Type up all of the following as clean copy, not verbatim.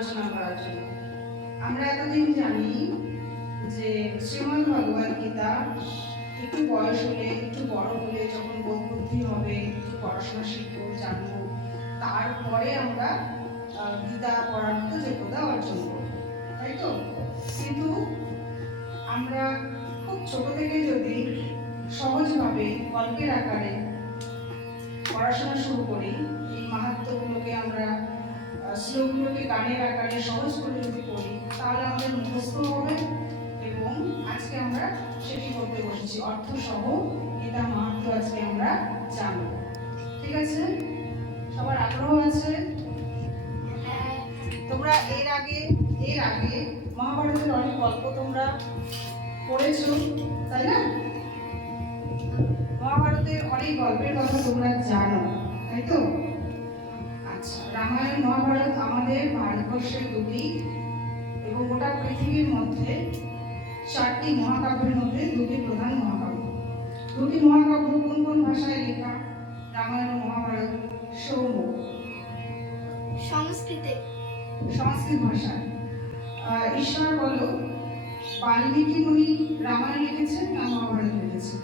আলোচনা করার জন্য। আমরা এতদিন জানি যে শ্রীমদ্ ভগবদ গীতা একটু বয়স হলে, একটু বড় হলে, যখন বোধ বুদ্ধি হবে, একটু পড়াশোনা শিখবো, জানবো, তারপরে আমরা গীতা পড়ার মতো যোগ্যতা অর্জন করবো, তাই তো? কিন্তু আমরা খুব ছোট থেকে যদি সহজভাবে গল্পের আকারে পড়াশোনা শুরু করি, এই মাহাত্ম্যগুলোকে আমরা শ্লোকগুলোকে গানের আকারে সহজ করে যদি পড়ি, তাহলে আমাদের মুখস্থ হবে। এবং আজকে আমরা সেটি করতে বসেছি, অর্থ সহ গীতা মাহাত্ম্য আজকে আমরা জানব। ঠিক আছে? সবার আগ্রহ আছে? তোমরা এর আগে মহাভারতের অনেক গল্প তোমরা পড়েছো, তাই না? মহাভারতের অনেক গল্পের কথা তোমরা জানো, তাই তো? আচ্ছা, রামায়ণ মহাভারত আমাদের ভারতবর্ষের দুটি এবং গোটা পৃথিবীর মধ্যে 4টি মহাকাব্যের মধ্যে দুটি প্রধান মহাকাব্য। দুটি মহাকাব্য কোন কোন ভাষায় লেখা? রামায়ণ ও মহাভারত। সৌম সংস্কৃত ভাষায়। ঈশ্বর বলো, বাল্মীকি মুনি রামায়ণ লিখেছেন না মহাভারত লিখেছেন?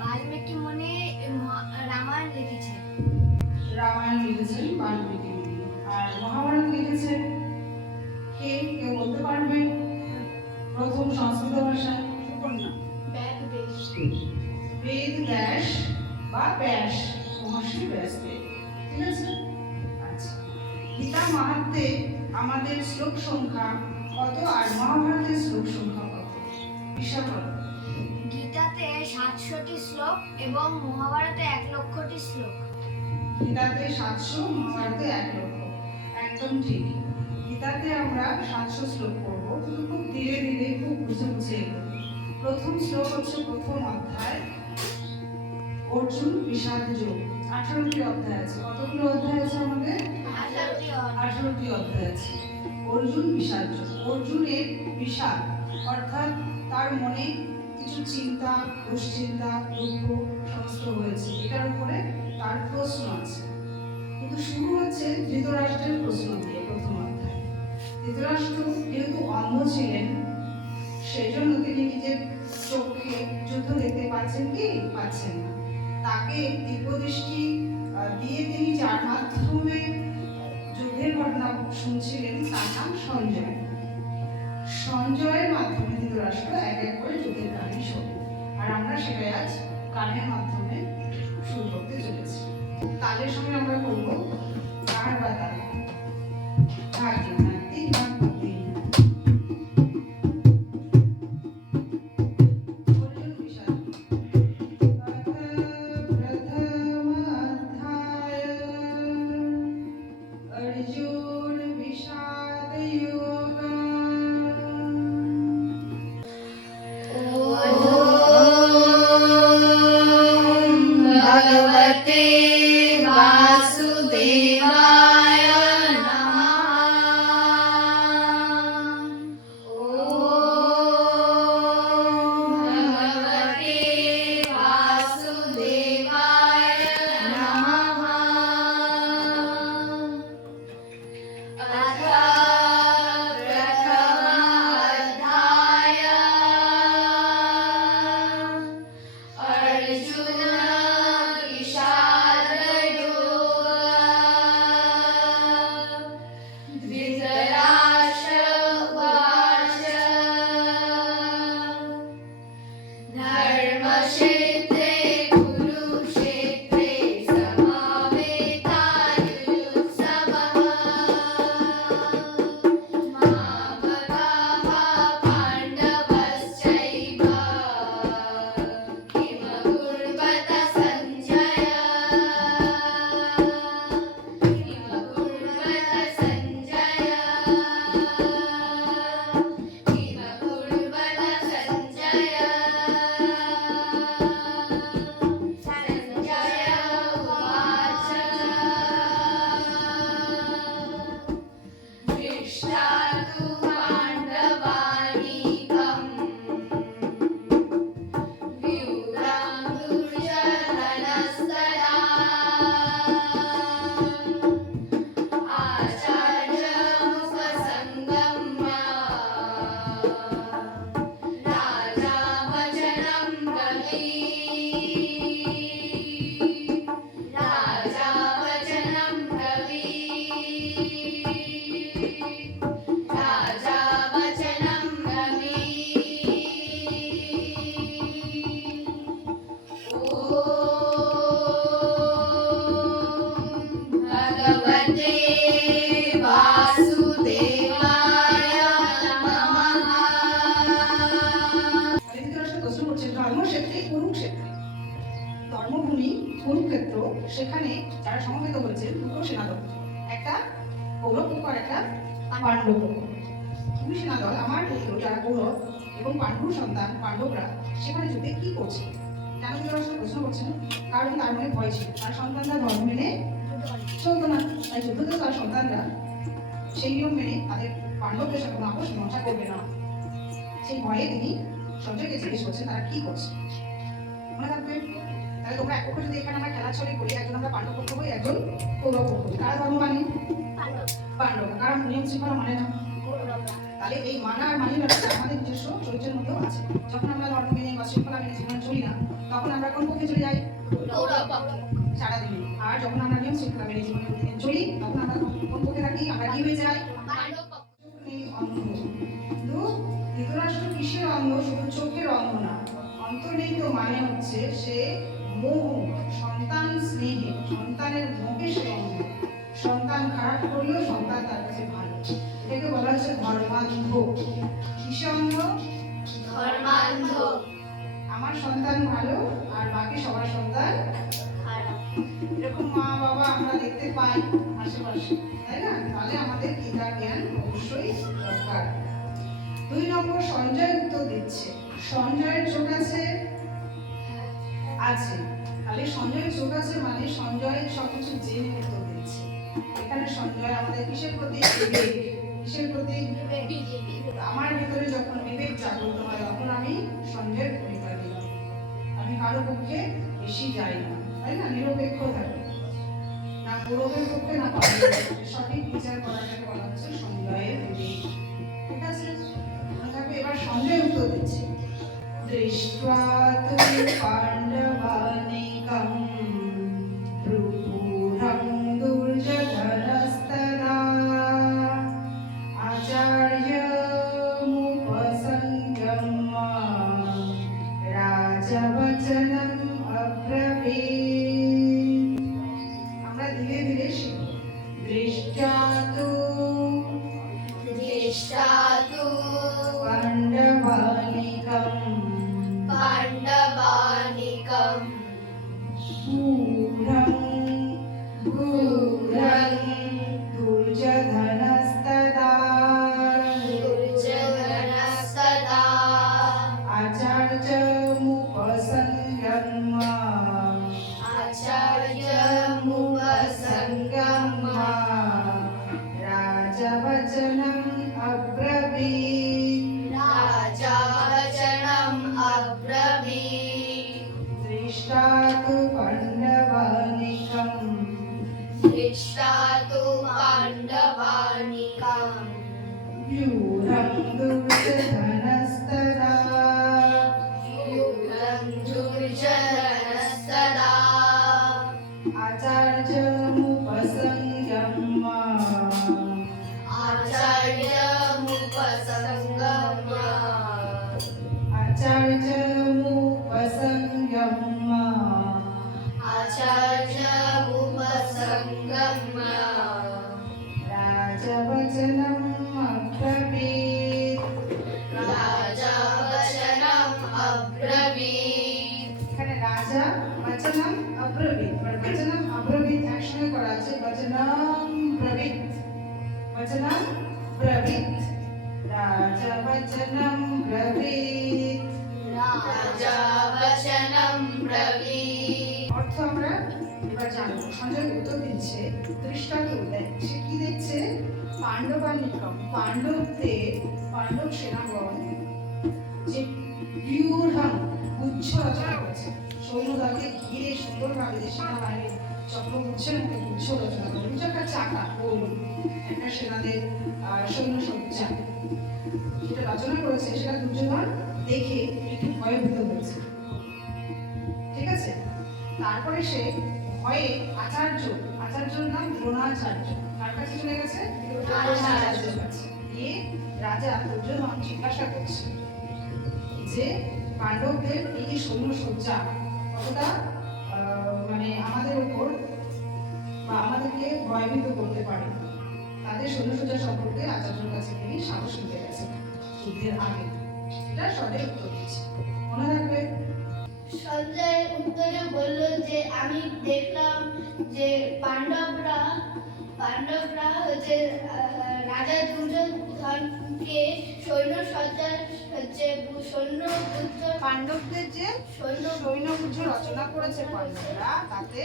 বাল্মীকি মুনি রামায়ণ লিখেছেন। রামায়ণ লিখেছেন বাল্মীকি মুনি। আর মহাভারত লিখেছেন কে? কেউ বলতে পারবে? প্রথম সংস্কৃত ভাষায় বেদ ব্যাস বা ব্যাস, মহর্ষি ব্যাসদেব। ঠিক আছে? আচ্ছা, গীতা মাহাত্ম্যে আমাদের শ্লোক সংখ্যা কত আর মহাভারতের শ্লোক সংখ্যা কত? বিষয় বলো। গীতাতে 700টি শ্লোক এবং মহাভারতে 1 লক্ষটি শ্লোক। গীতাতে 700, মহাভারতে 1 লক্ষ। একদম ঠিক। গীতাতে আমরা 700 শ্লোক পড়বো, কিন্তু খুব ধীরে ধীরে, খুব বুঝে বুঝে এগোবো। প্রথম শ্লোক হচ্ছে প্রথম অধ্যায়, অর্জুন বিষাদ যোগ। 18টি অধ্যায় আছে। কতগুলো অধ্যায় আছে আমাদের? 18টি অধ্যায় আছে। অর্জুন বিষাদ যোগ। অর্জুনের বিষাদ অর্থাৎ তার মনে কিছু চিন্তা, দুশ্চিন্তা, দুঃখ সমস্ত হয়েছে, এটার উপরে তার প্রশ্ন আছে। কিন্তু শুরু হচ্ছে ধৃতরাষ্ট্রের প্রশ্ন দিয়ে প্রথম অধ্যায়। ধৃতরাষ্ট্র যেহেতু অন্ধ ছিলেন, সেই জন্য তিনি নিজের চোখে যুদ্ধ দেখতে পাচ্ছেন কি পাচ্ছেন না। তাকে দিব্যদৃষ্টি দিয়ে তিনি যার মাধ্যমে যুদ্ধের ঘটনা শুনছিলেন, তার নাম সঞ্জয়। সঞ্জয়ের মাধ্যমে ধৃতরাষ্ট্র এক এক করে যুদ্ধের কাহিনী শোনে, আর আমরা সেটাই আজ গানের মাধ্যমে শুরু করতে চলেছি। তাদের সঙ্গে আমরা করবো গান বা তাল। भगवते वासुदेवाय नमः। পক্ষ। দুই সেনা দল আমার পুত্র যারা কৌরব এবং পাণ্ডুর সন্তান পাণ্ডবরা সেখানে যুদ্ধে কি করছে? কেন ধৃতরাষ্ট্র প্রশ্ন করছেন? কারণ তার মনে ভয় ছিল, তার সন্তানরা ধর্ম মেনে চলতো না, তাই যুদ্ধতে তার সন্তানরা সেই নিয়ম মেনে তাদের পাণ্ডবদের সাথে কোনো আপোষ মীমাংসা করবে না। সেই ভয়ে তিনি সঞ্জয়কে জিজ্ঞেস করছেন তারা কি করছে। মনে রাখবে, তাহলে তোমরা এক পক্ষ যদি এখানে আমরা খেলা ছড়ি করি, একজন আমরা পাণ্ডব পক্ষ হই, একজন কৌরব পক্ষ হই। কারা ধর্ম মানে? পাণ্ডব। কারণ নিয়ম শৃঙ্খলা মানে না। তাহলে এই মানা আর মানি ব্যাপারটা আমাদের নিজস্ব চরিত্রের মধ্যেও আছে। যখন আমরা ধর্ম মেনে বা শৃঙ্খলা মেনে জীবনে চলি না, তখন আমরা কোন পক্ষে চলে যাই? সারাদিনে। আর যখন আমরা নিয়ম শৃঙ্খলা মেনে জীবনে প্রতিদিন চলি, তখন আমরা কোন পক্ষে থাকি? আমরা কি হয়ে যাই? অন্ধ। কিন্তু ধৃতরাষ্ট্র কিসের অন্ধ? শুধু চোখের অন্ধ না, অন্তর্নিহিত মানে হচ্ছে সে মোহ, সন্তান স্নেহে, সন্তানের মোহে সে অন্ধ। সন্তান খারাপ করলেও সন্তান তার কাছে ভালো। এটাকে বলা হচ্ছে ধর্মান্ধ। কিসে অন্ধ? ধর্মান্ধ। আমার সন্তান ভালো আর বাকি সবার সন্তান খারাপ। এরকম মা বাবা আমরা দেখতে পাই আশেপাশে, তাই না? তাহলে আমাদের গীতা জ্ঞান অবশ্যই দরকার। 2 নম্বর, সঞ্জয় উত্তর দিচ্ছে। সঞ্জয়ের চোখ আছে? আছে। তাহলে সঞ্জয়ের চোখ আছে মানে সঞ্জয় সবকিছু জেনে উত্তর দিচ্ছে। এখানে সঞ্জয় আমাদের কিসের প্রতি? বিবেক। কিসের প্রতি? আমার ভিতরে যখন বিবেক জাগ্রত হয় তখন আমি সঞ্জয়ের ভূমিকা নিলাম। আমি কারো পক্ষে বেশি যাই না, তাই না? নিরপেক্ষ থাকি, না কৌরবের পক্ষে না পাণ্ডবের পক্ষে। সঠিক বিচার করাটাকে বলা হচ্ছে সঞ্জয়ের বিবেক। ঠিক আছে, মনে থাকবে। এবার সঞ্জয় উত্তর দিচ্ছে। দৃष्ट्वा तु पाण्डवानीकं भ्रूपुरं दुर्जधनस्तदा आचार्यमुपसङ्गम्य राजवचनम् अब्रवीत्। আমরা ধীরে ধীরে শিখব। দৃष्ट्वा तु पाण्डवानीकं भूरं दुर्जधनस्तदा आचार्यमुपसङ्गम्य राजवचनम् अब्रवीत्। दृष्ट्वा तु पाण्डवानीकं व्यूढं दुर्जधनस्तदा राजवचनम् अब्रवीत्। এখানে রাজা বচনম অব্রবীত, বচনম অব্রবীত একসঙ্গে করা আছে। বচনম ব্রবীত, বচনম ব্রবীত। রাজা বচনম ব্রবীত। অর্থ আমরা এবার জানবো। সঞ্জয় উত্তর দিচ্ছে। দৃষ্টান্ত দেয়, সে কি দেখছে? পাণ্ডবানিকম, পাণ্ডব সেনাগণ যে ব্যূঢ়ং গুচ্ছ রচনা করেছে, সৈন্যদলকে ঘিরে সুন্দরভাবে যে সেনাবাহিনীর চক্রগুচ্ছের মধ্যে গুচ্ছ রচনা করে, গুচ্ছ একটা চাকা, গোল একটা সেনাদের সৈন্য সজ্জা যেটা রচনা করেছে, সেটা দুর্যোধন দেখে একটু ভয়ভীত হয়েছে। ঠিক আছে, তারপরে সে ভয়ে আচার্যর নাম দ্রোণাচার্য, তার কাছে চলে গেছে, দ্রোণাচার্যের কাছে গিয়ে রাজা দুর্যোধন জিজ্ঞাসা করছে যে পাণ্ডবদের এই সৈন্য সজ্জা কতটা মানে আমাদের উপর বা আমাদেরকে ভয়ভীত করতে পারে। তাদের সৈন্যসজ্জা সম্পর্কে আচার্যের কাছে তিনি সাহস নিতে গেছেন যুদ্ধের আগে। এটা সঞ্জয় উত্তর দিচ্ছে, মনে রাখবে। সঞ্জয় উত্তরে বলল যে আমি দেখলাম যে পাণ্ডবরা হচ্ছে রাজা দুর্যোধনকে সৈন্যপুত্র পাণ্ডবদের যে সৈন্যপুত্র রচনা করেছে পাণ্ডবরা, তাতে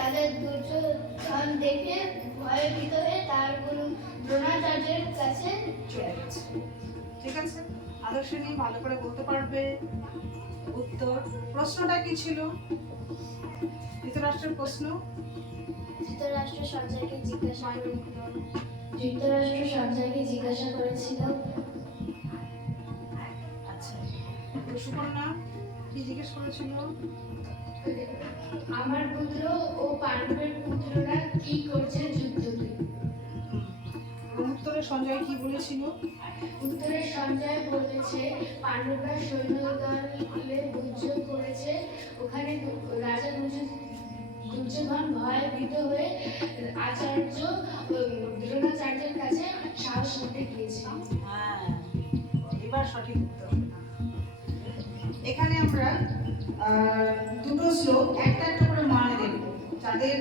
রাজা দুর্যোধন দেখে ভয়ে ভীত হয়ে তার গুরু দ্রোণাচার্যের কাছে চলে গেছে। ঠিক আছে, আদর্শ নিয়ে ভালো করে বলতে পারবে। উত্তর, প্রশ্নটা কি ছিল? ধৃতরাষ্ট্রের প্রশ্ন। ধৃতরাষ্ট্র সঞ্জয়কে জিজ্ঞাসা করেছিল। আচ্ছা, সুপর্ণা কি জিজ্ঞেস করেছিল? আমার পুত্র ও পাণ্ডবের পুত্ররা কি করছে যুদ্ধে? উত্তরে সঞ্জয় কি বলেছিল? উত্তরে সঞ্জয় বলেছে পাণ্ডবরা সৈন্যদলে যুদ্ধ করেছে, ওখানে রাজা দুর্যোধন ভয়ে ভীত হয়ে দ্রোণাচার্যের কাছে সাহস করতে গিয়েছে। হ্যাঁ, এবার সঠিক উত্তর। এখানে আমরা দুটো শ্লোক একটা একটা করে মানে দেখব, যাদের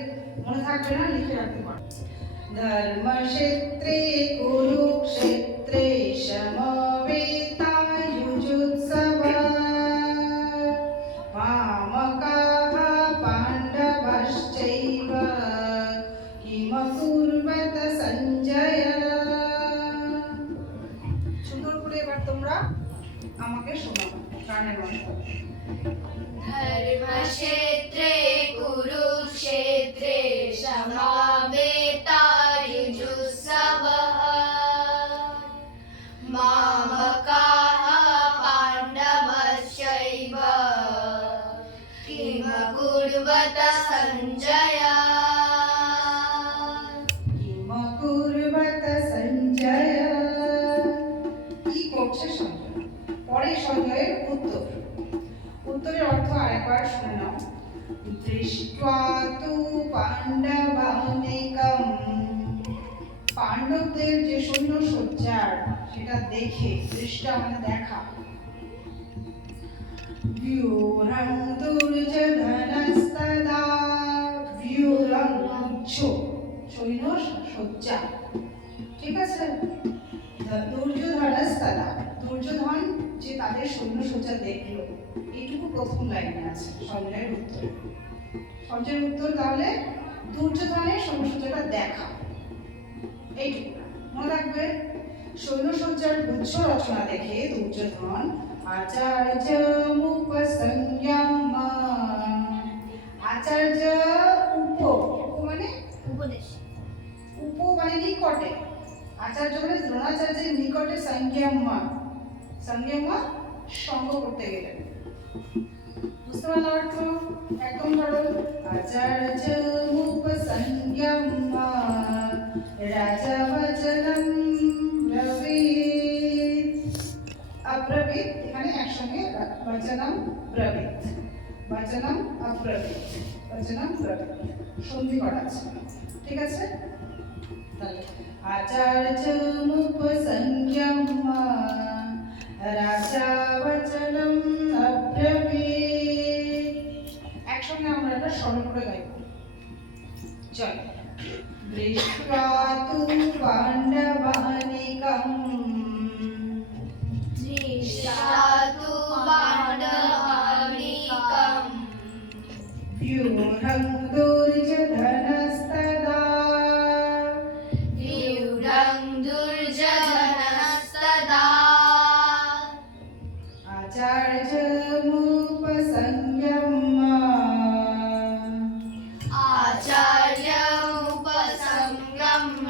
মনে থাকবে না লিখে রাখতে পারো। ধর্মক্ষেত্রে কুরুক্ষেত্রে সমবেতাযুজুৎসবা মামকাঃ পাণ্ডবশ্চৈব কিমকুর্বত সঞ্জয়। সুন্দর করে এবার তোমরা আমাকে শোনাও গানের মাধ্যমে। ধর্মক্ষেত্রে কুরুক্ষেত্রে সমবেতাযুজুৎসবঃ মামকাঃ পাণ্ডবশ্চৈব কিমকুর্বত সঞ্জয়। কিমকুর্বত সঞ্জয়, কি করছে সঞ্জয়? পরে সঞ্জয়ের উত্তর। উত্তরের অর্থ আরেকবার শুনে নাও। দৃष्ट्वा তু পাণ্ডবানেকম, পাণ্ডবদের যে সৈন্য সজ্জার সেটা দেখে, দৃষ্টা মানে দেখা। ব্যূঢ়ং দুর্যোধনস্তদা, ব্যূঢ়ং গুচ্ছ, সৈন্য সজ্জা। ঠিক আছে, দুর্যোধনস্তদা, দুর্যোধন যে তাদের সৈন্য সজ্জা দেখলো, এইটুকু প্রথম লাইনে আছে সঞ্জয়ের উত্তর। সঞ্জয়ের উত্তর তাহলে দুর্যোধনের সৈন্যসজ্জাটা দেখা, এইটুকু মনে রাখবে। সৈন্যসজ্জার গুচ্ছ রচনা দেখে দুর্যোধন আচার্যমুপসংযম, আচার্য উপ মানে উপদেশ, উপ মানে নিকটে, আচার্য মানে দ্রোণাচার্যের নিকটে সংযমা, সংযমা সঙ্গ করতে গেলেন। বুঝতে পারলো অর্থ? একদম ধরো, আচার্যমুপসংযম রাজা বচনম ব্রবীত। অব্রবীত এখানে একসঙ্গে বচনম ব্রবীত, বচনম অব্রবীত, বচনম ব্রবীত সন্ধি করা আছে। ঠিক আছে, তাহলে আচার্যমুপসংযম রাজা বচনম অব্রবীত। একসঙ্গে আমরা এটা স্মরণ করে গাইব। চল। দৃष्ट्वा তু পাণ্ডবানেকম, দৃष्ट्वा তু পাণ্ডবানেকম ব্যূঢ়ং দুর্যোধনস্তদা, ব্যূঢ়ং দুর্যোধনস্তদা আচার্যমুপসংযম আচার্যমুপসংগম্য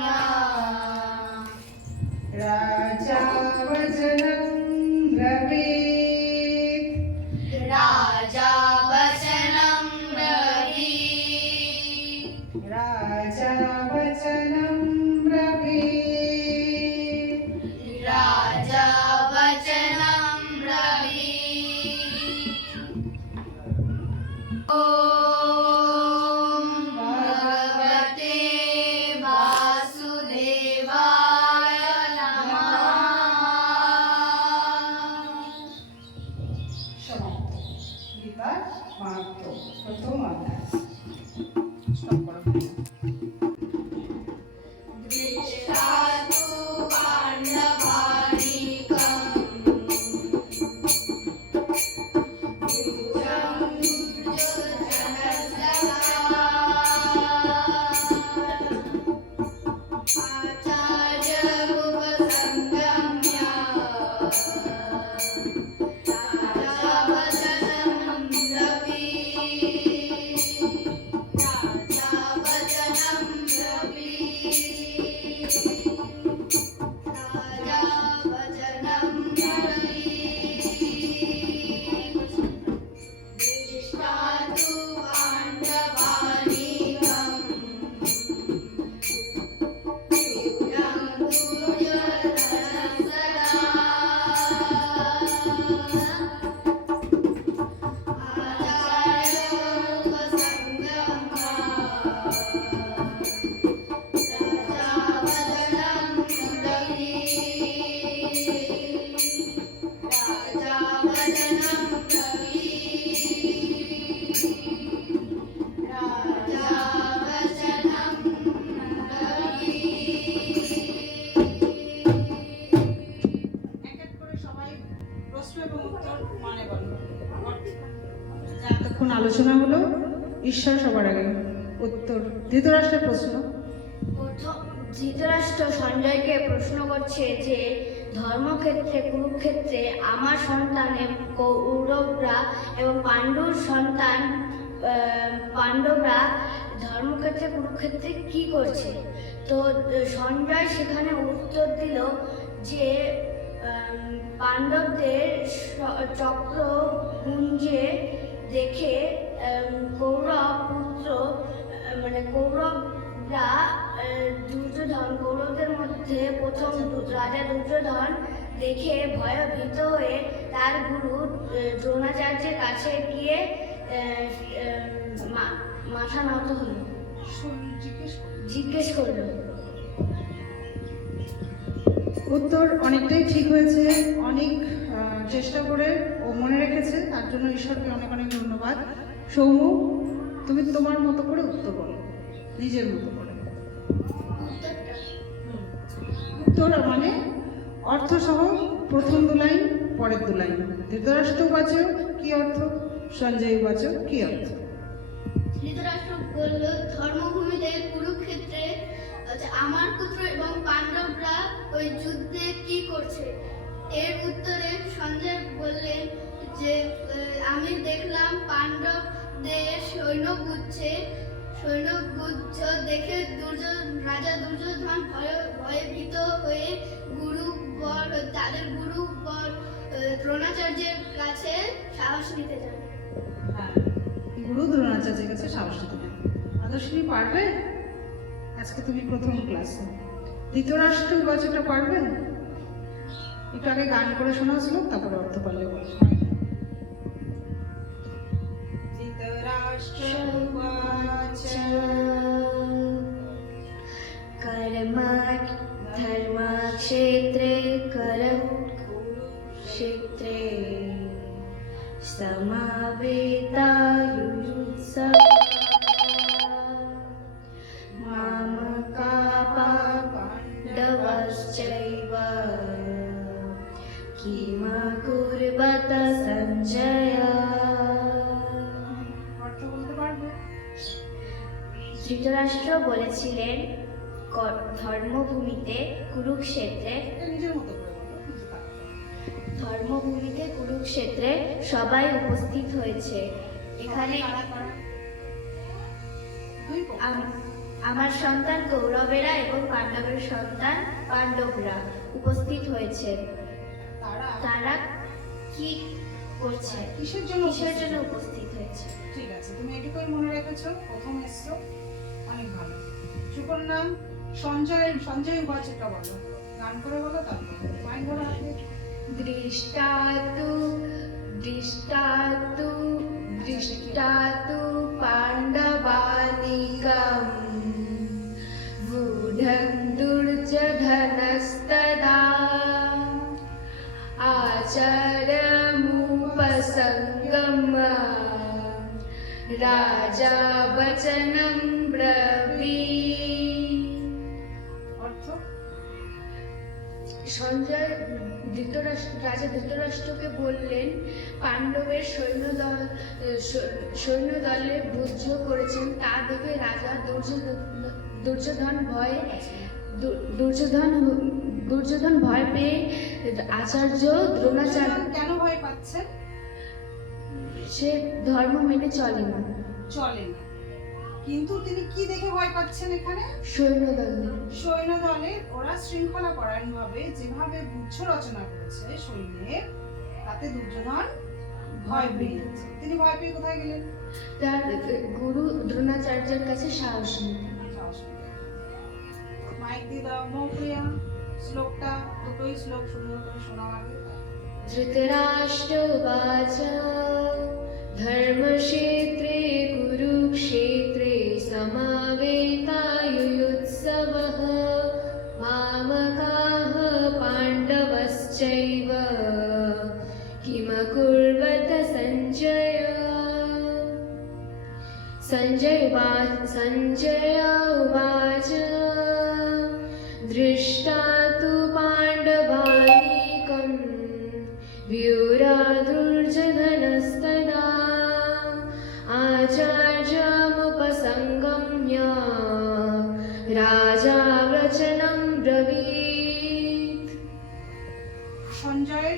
আলোচনা হলো। ঈশ্বর সবার আগে উত্তর। ধৃতরাষ্ট্রের প্রশ্ন। প্রথম ধৃতরাষ্ট্র সঞ্জয়কে প্রশ্ন করছে যে ধর্মক্ষেত্রে কুরুক্ষেত্রে আমার সন্তান কৌরবরা এবং পাণ্ডুর সন্তান পাণ্ডবরা ধর্মক্ষেত্রে কুরুক্ষেত্রে কি করছে। তো সঞ্জয় সেখানে উত্তর দিল যে পাণ্ডবদের চক্র গুঞ্জে দেখে কৌরব পুত্র মানে কৌরবরা দুর্যোধন কৌরবদের মধ্যে প্রথম রাজা দুর্যোধন দেখে ভয়ভীত হয়ে তার গুরু দ্রোণাচার্যের কাছে গিয়ে মাথা নত হলো, জিজ্ঞেস করলো। উত্তর অনেকটাই ঠিক হয়েছে। অনেক চেষ্টা করে ও মনে রেখেছে, তার জন্য ঈশ্বরকে অনেক অনেক ধন্যবাদ। সৌম্য, তুমি তোমার মতো করে উত্তর বলো, নিজের মতো করে। উত্তর মানে অর্থ সহ প্রথম দু লাইন, পরের দু লাইন। ধৃতরাষ্ট্র উবাচ কি অর্থ, সঞ্জয় উবাচ কি অর্থ? ধৃতরাষ্ট্র বলল, ধর্মভূমিতে কুরুক্ষেত্রে আমার পুত্র এবং পাণ্ডবরা ওই যুদ্ধে কি করছে। এর উত্তরে সঞ্জয় বললেন যে আমি দেখলাম পাণ্ডবদের সৈন্যগুচ্ছ দেখে রাজা দুর্যোধন ভয়ভীত হয়ে তাদের গুরু দ্রোণাচার্যের কাছে সাহস নিতে যান। হ্যাঁ, গুরু দ্রোণাচার্যের কাছে সাহস নিতে যান। আদর্শিনী পারবে? আজকে তুমি প্রথম ক্লাসে। ধৃতরাষ্ট্র উবাচটা পারবে? একটু আগে গান করে শোনাছিল, তারপরে অর্থ পারলে বলো। ধৃতরাষ্ট্র উবাচ ধর্মক্ষেত্রে কুরুক্ষেত্রে সমাবেতাयुत्सव পাণ্ডবশ্চৈব কিমকুর্বত সঞ্জয়। অর্থ বলতে পারবে? ধৃতরাষ্ট্র বলেছিলেন ধর্মভূমিতে কুরুক্ষেত্রে নিজের মতো করে বলো। ধর্মভূমিতে কুরুক্ষেত্রে সবাই উপস্থিত হয়েছে। এখানে আমার সন্তান কৌরবেরা এবং পাণ্ডবের সন্তান পাণ্ডবরা উপস্থিত হয়েছে। তারা কি করছে, কিসের জন্য উপস্থিত হয়েছে? ঠিক আছে, তুমি এটুকুই মনে রেখেছো। প্রথম এসছো, অনেক ভালো। সুকন্যা, সঞ্জয় উবাচটা বলো, গান করে বলো, তারপর মাইক ধরো হাতে। দৃষ্টাতু পাণ্ডবানিকম বুধং দুর্যোধনস্তদা আচারমুপসঙ্গম রাজা বচনম ব্রবীৎ। অর্থ? সঞ্জয় রাজা ধৃতরাষ্ট্রকে বললেন, পাণ্ডবের সৈন্যদলে যুদ্ধ করেছেন তা দেখে রাজা দুর্যোধন ভয় পেয়ে আচার্য দ্রোণাচার্য কেন ভয় পাচ্ছে? সে ধর্ম মেনে চলে না। কিন্তু তিনি কি দেখে ভয় পাচ্ছেন এখানে? সৈন্যদলে ওরা শৃঙ্খলা পরায়ণ ভাবে যেভাবে গুচ্ছ রচনা করেছে সৈন্যের, তাতে দুর্যোধন ভয় পেয়েছে। তিনি ভয় পেয়ে কোথায় গেলেন? তার গুরু দ্রোণাচার্যের কাছে সাহস নিতে। মাইক দিয়ে দাও মৌপ্রিয়া, শ্লোকটা দুটোই শ্লোক সুন্দর করে শোনাও আগে। ধৃতরাষ্ট্র উবাচ ধর্মক্ষেত্রে কুরুক্ষেত্রে সমাবেতাयुत्सवः মামকাঃ পাণ্ডবশ্চৈব কিমকুর্বত সঞ্জয়। সঞ্জয় উবাচ দৃষ্টা তু পাণ্ডবানীকম व्यूरा दुर्जधनस्तदा সঞ্জয়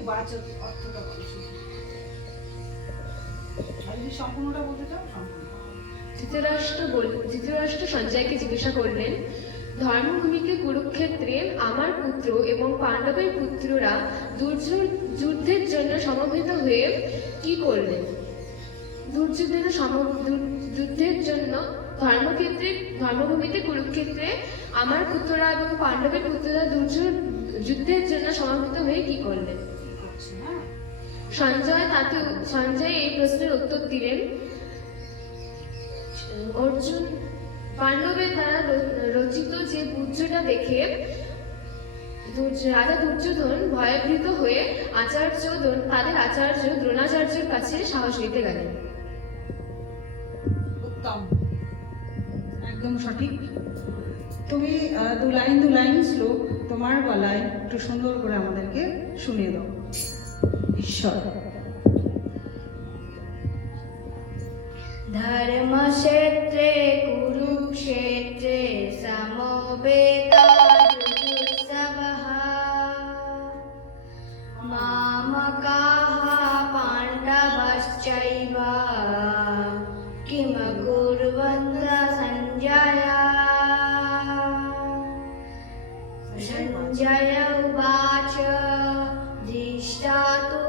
উবাচ অর্থটা বলো শুধু। আর যদি সম্পূর্ণটা বলতে চাও সম্পূর্ণ। ধৃতরাষ্ট্র সঞ্জয়কে জিজ্ঞাসা করলেন, ধর্মভূমিকে কুরুক্ষেত্রে আমার পুত্র এবং পাণ্ডবের পুত্ররা যুদ্ধের জন্য সমবেত হয়ে কি করলেন? যুদ্ধের জন্য ধর্মভূমিতে কুরুক্ষেত্রে আমার পুত্ররা এবং পাণ্ডবের পুত্ররা যুদ্ধের জন্য সমবেত হয়ে কি করলেন? সঞ্জয় এই প্রশ্নের উত্তর দিলেন, অর্জুন পাণ্ডবের দ্বারা রচিত যে পুত্রটা দেখে রাজা দুর্যোধন ভয়ভীত হয়ে তাদের আচার্য দ্রোণাচার্যের কাছে সাহস নিতে গেলেন। উত্তম, একদম সঠিক। তুমি দু লাইন শ্লোক তোমার গলায় একটু সুন্দর করে আমাদেরকে শুনিয়ে দাও। ঈশ্বর। ধর্মক্ষেত্রে কুরুক্ষেত্রে সমবেতাযুজুৎসবः মামকাঃ পাণ্ডবশ্চৈব কিম কুর্বন্তः সঞ্জয়। সঞ্জয় উবাচ দৃষ্টা তু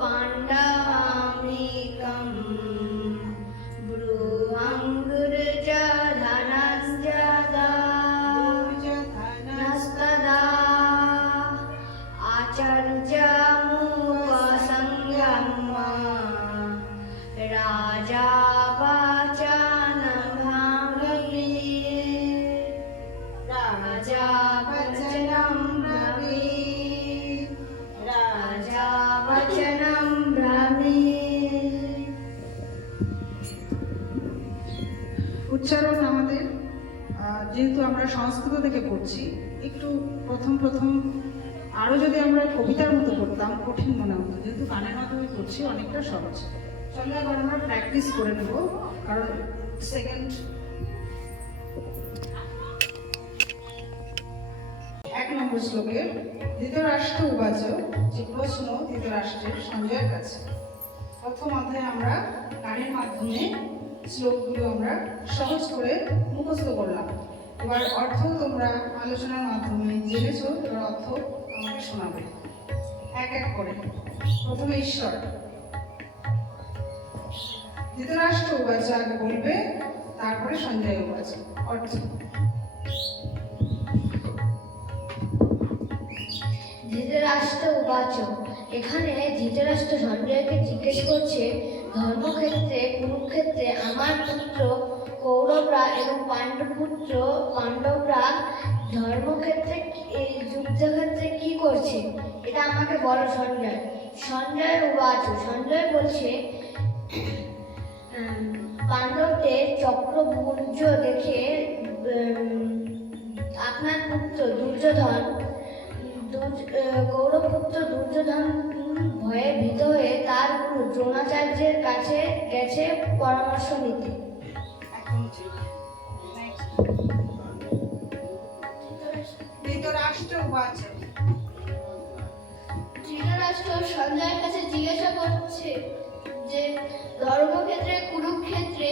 পাণ্ডবানীকम् ধনঞ্জয়স্তদা আচার্যমুপসংযম্য রাজা বচনং ব্রাহ্মীৎ। উচ্চারণ আমাদের যেহেতু আমরা সংস্কৃত থেকে পড়ছি, একটু প্রথম আরো যদি আমরা কবিতার মতো পড়তাম কঠিন মনে হতো, যেহেতু গানের মাধ্যমে পড়ছি অনেকটা সহজ। চলো এবার আমরা প্র্যাকটিস করে নেব, কারণ সেকেন্ড 1 নম্বর শ্লোকের ধৃতরাষ্ট্র উবাচ যে প্রশ্ন ধৃতরাষ্ট্রের সঞ্জয়ের কাছে। প্রথম অধ্যায়ে আমরা গানের মাধ্যমে শ্লোকগুলো আমরা সহজ করে মুখস্থ করলাম। এবার অর্থ তোমরা আলোচনার মাধ্যমে জেনেছো, এবার অর্থ আমাকে শোনাবে এক এক করে। প্রথমে ঈশ্বর। ধৃতরাষ্ট্র উবাচ আগে বলবে, তারপরে সঞ্জয় উবাচ। অর্থ ধৃতরাষ্ট্র উবাচ। এখানে ধৃতরাষ্ট্র সঞ্জয়কে জিজ্ঞেস করছে, ধর্মক্ষেত্রে কুরুক্ষেত্রে আমার পুত্র কৌরবরা এবং পাণ্ডবরা ধর্মক্ষেত্রে যুদ্ধক্ষেত্রে কি করছে, এটা আমাকে বলো সঞ্জয়। সঞ্জয় উবাচ। সঞ্জয় বলছে, পাণ্ডবদের চক্রভুজ দেখে আপনার পুত্র দুর্যোধন কৌরবপুত্র দুর্যোধন ভয়ে ভীত হয়ে তার গুরু দ্রোণাচার্যের কাছে গেছে পরামর্শ নিতে। ধৃতরাষ্ট্র উবাচ। ধৃতরাষ্ট্র সঞ্জয়ের কাছে জিজ্ঞাসা করছে যে ধর্মক্ষেত্রে কুরুক্ষেত্রে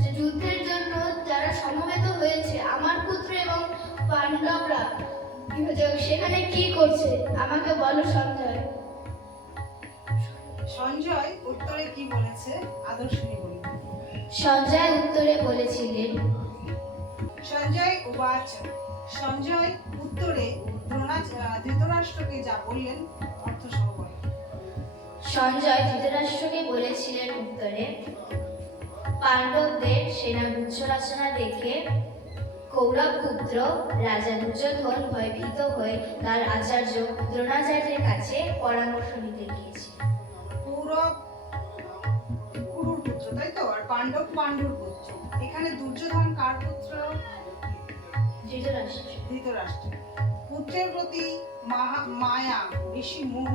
যে যুদ্ধের জন্য যারা সমবেত হয়েছে আমার পুত্র এবং পাণ্ডবরা সেখানে কি করছে, আমাকে বলো সঞ্জয়। সঞ্জয় উত্তরে কি বলেছে আদর্শিনী বলবে। সঞ্জয় উত্তরে বলেছিলেন, সঞ্জয় উবাচ। সঞ্জয় উত্তরে ধৃতরাষ্ট্রকে যা বললেন অর্থ সহ বলে। সঞ্জয় ধৃতরাষ্ট্রকে বলেছিলেন উত্তরে, পাণ্ডবদের সেনা গুচ্ছ রচনা দেখে কৌরব পুত্র রাজা দুর্যোধন ভয়ভীত হয়ে তার আচার্য দ্রোণাচার্যের কাছে পরামর্শ নিতে গিয়েছে। কৌরব কুরুর পুত্র, তাই তো? আর পাণ্ডব পাণ্ডুর পুত্র। এখানে দুর্যোধন কার পুত্র? ধৃতরাষ্ট্র। পুত্রের প্রতি মায়া, বেশি মোহ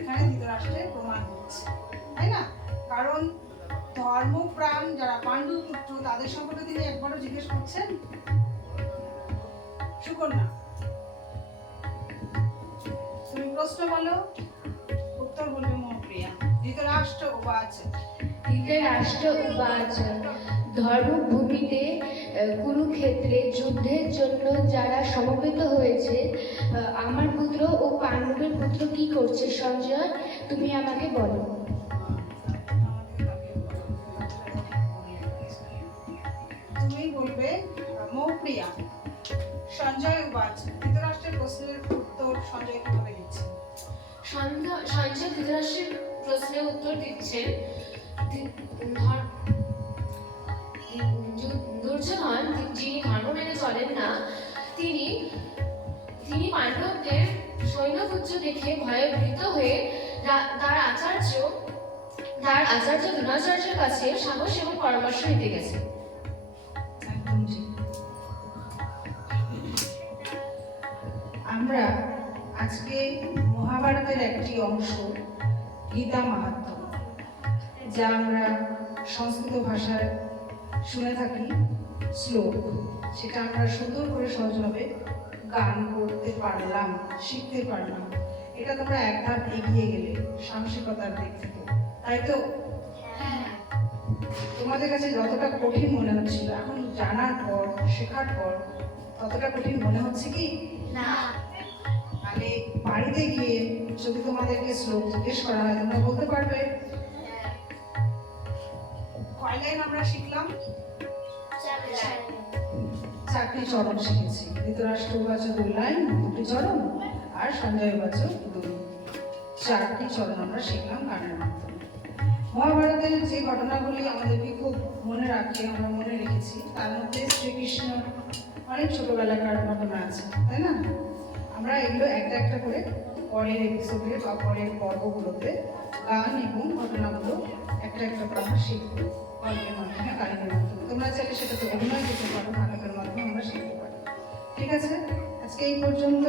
এখানে ধৃতরাষ্ট্রের প্রমাণ হচ্ছে, তাই না? কারণ ধর্মপ্রাণ যারা পাণ্ডুর পুত্র তাদের সম্পর্কে তিনি একবারও জিজ্ঞেস করছেন। সুকন্যা, তুমি প্রশ্ন বলো, উত্তর বলবে মহাপ্রিয়া। ধৃতরাষ্ট্র উবাচ, ধৃতরাষ্ট্র উবাচ ধর্মভূমিতে কুরুক্ষেত্রে যুদ্ধের জন্য যারা সমবেত হয়েছে, আমার পুত্র ও পাণ্ডবের পুত্র কি করছে? সঞ্জয়, তুমি আমাকে বলো। তুমি বলবে মহাপ্রিয়া। সঞ্জয় উবাচ, ধৃতরাষ্ট্রের প্রশ্নের উত্তর সঞ্জয় কিভাবে দিচ্ছে? সঞ্জয় ধৃতরাষ্ট্রের প্রশ্নের উত্তর দিচ্ছেন, দুর্যোধন যিনি ধর্ম মেনে চলেন না, তিনি পাণ্ডবদের সৈন্যপুত্র দেখে ভয়ে ভীত হয়ে তার আচার্য দ্রোণাচার্যের কাছে সাহস এবং পরামর্শ নিতে গেছে। একদম ঠিক। আমরা আজকে মহাভারতের একটি অংশ, গীতা মাহাত্ম্য, যা আমরা সংস্কৃত ভাষায় শুনে থাকি শ্লোক, সেটা আমরা সুন্দর করে সহজভাবে গান করতে পারলাম, শিখতে পারলাম। এটা তোমরা এক ধাপ এগিয়ে গেলে সাহসিকতার দিক থেকে, তাই তো? তোমাদের কাছে যতটা কঠিন মনে হচ্ছিল, এখন জানার পর, শেখার পর ততটা কঠিন মনে হচ্ছে কি না। মানে বাড়িতে গিয়ে যদি তোমাদেরকে শ্লোক জিজ্ঞেস করা হয়, তোমরা বলতে পারবে? কয় লাইন আমরা শিখলাম? 4টি চরণ শিখেছি। ধৃতরাষ্ট্র উবাচ 2 লাইন, 2টি চরণ, আর সঞ্জয় উবাচ 2। 4টি চরণ আমরা শিখলাম গানের মাধ্যমে। মহাভারতের যে ঘটনাগুলি আমাদেরকে খুব মনে রাখে, আমরা মনে রেখেছি, তার মধ্যে শ্রীকৃষ্ণ অনেক ছোটবেলাকার ঘটনা আছে, তাই না? আমরা এগুলো একটা একটা করে পরের এপিসোডে বা পরের পর্বগুলোতে গান এবং ঘটনাগুলো একটা একটা করে আমরা শিখবো, গল্পের মাধ্যমে, কাহিনীর মাধ্যমে। তোমরা চাইলে সেটাতে অভিনয় করতে পারো, নাটকের মাধ্যমে আমরা শিখতে পারি। ঠিক আছে, আজকে এই পর্যন্ত।